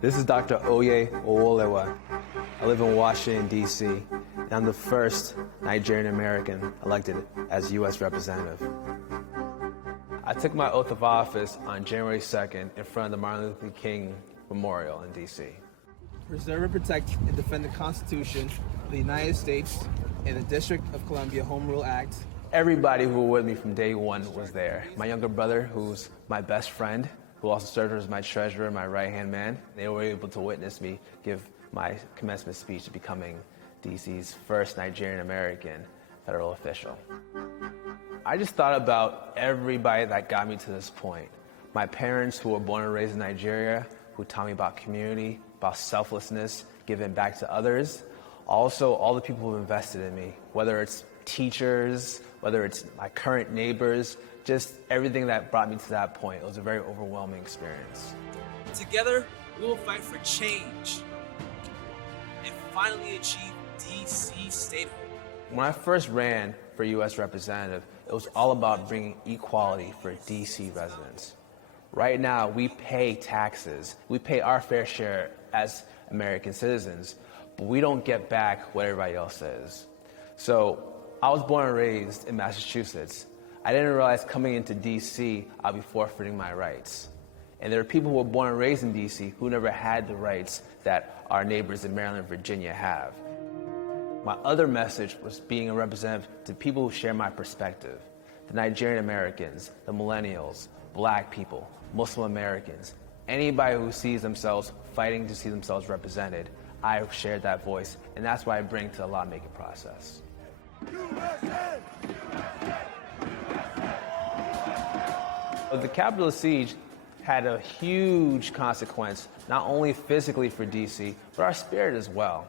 This is Dr. Oye Owolewa. I live in Washington, D.C., and I'm the first Nigerian American elected as U.S. Representative. I took my oath of office on January 2nd in front of the Martin Luther King Memorial in D.C. Preserve and protect and defend the Constitution of the United States and the District of Columbia Home Rule Act. Everybody who was with me from day one was there. My younger brother, who's my best friend, who also served as my treasurer, my right-hand man, they were able to witness me give my commencement speech to becoming DC's first Nigerian American federal official. I just thought about everybody that got me to this point. My parents, who were born and raised in Nigeria, who taught me about community, about selflessness, giving back to others. Also, all the people who invested in me, whether it's teachers, whether it's my current neighbors, just everything that brought me to that point. It was a very overwhelming experience. Together, we will fight for change and finally achieve DC statehood. When I first ran for U.S. Representative, it was all about bringing equality for DC residents. Right now, we pay taxes. We pay our fair share as American citizens, but we don't get back what everybody else is. So I was born and raised in Massachusetts. I didn't realize coming into D.C., I'll be forfeiting my rights. And there are people who were born and raised in D.C. who never had the rights that our neighbors in Maryland and Virginia have. My other message was being a representative to people who share my perspective, the Nigerian Americans, the millennials, black people, Muslim Americans, anybody who sees themselves fighting to see themselves represented. I shared that voice, and that's what I bring to the lawmaking process. The Capitol siege had a huge consequence, not only physically for D.C., but our spirit as well.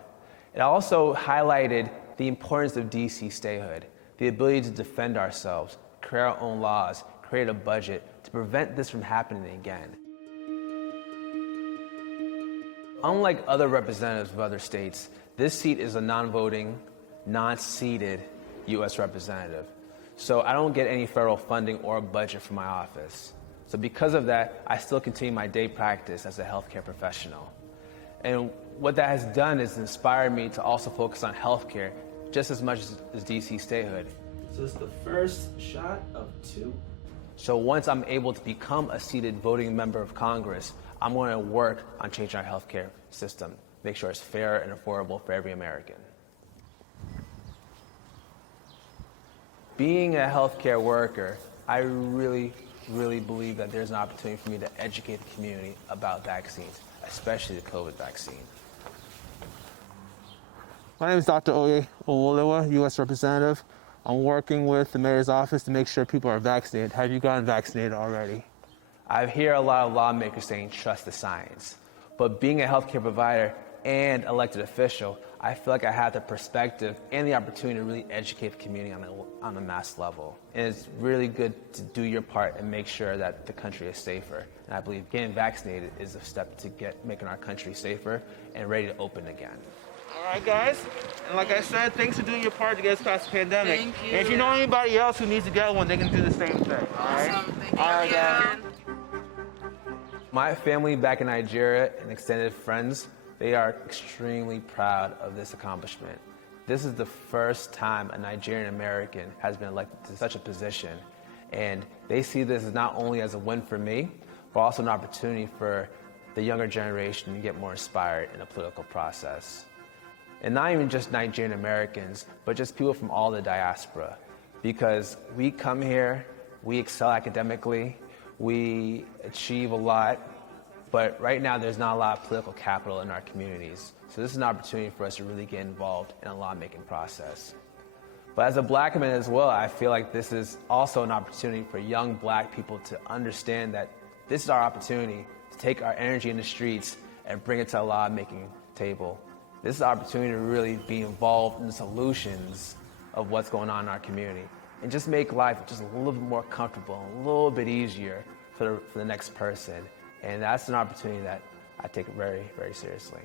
It also highlighted the importance of D.C. statehood, the ability to defend ourselves, create our own laws, create a budget to prevent this from happening again. Unlike other representatives of other states, this seat is a non-voting, non-seated U.S. representative. So I don't get any federal funding or budget for my office. So because of that, I still continue my day practice as a healthcare professional. And what that has done is inspired me to also focus on healthcare just as much as DC statehood. So it's the first shot of two. So once I'm able to become a seated voting member of Congress, I'm going to work on changing our healthcare system, make sure it's fair and affordable for every American. Being a healthcare worker, I really believe that there's an opportunity for me to educate the community about vaccines, especially the COVID vaccine. My name is Dr. Oye Owolewa, U.S. Representative. I'm working with the mayor's office to make sure people are vaccinated. Have you gotten vaccinated already? I hear a lot of lawmakers saying trust the science, but being a healthcare provider and elected official, I feel like I have the perspective and the opportunity to really educate the community on a mass level. And it's really good to do your part and make sure that the country is safer. And I believe getting vaccinated is a step to making our country safer and ready to open again. All right, guys. And like I said, thanks for doing your part to get us past the pandemic. Thank you. And if you know anybody else who needs to get one, they can do the same thing. All right? Awesome. Thank you. All right, guys. My family back in Nigeria and extended friends, they are extremely proud of this accomplishment. This is the first time a Nigerian American has been elected to such a position. And they see this not only as a win for me, but also an opportunity for the younger generation to get more inspired in the political process. And not even just Nigerian Americans, but just people from all the diaspora. Because we come here, we excel academically, we achieve a lot, but right now there's not a lot of political capital in our communities. So this is an opportunity for us to really get involved in a lawmaking process. But as a black man as well, I feel like this is also an opportunity for young black people to understand that this is our opportunity to take our energy in the streets and bring it to a lawmaking table. This is an opportunity to really be involved in the solutions of what's going on in our community and just make life just a little bit more comfortable, a little bit easier for the next person. And that's an opportunity that I take very, very seriously.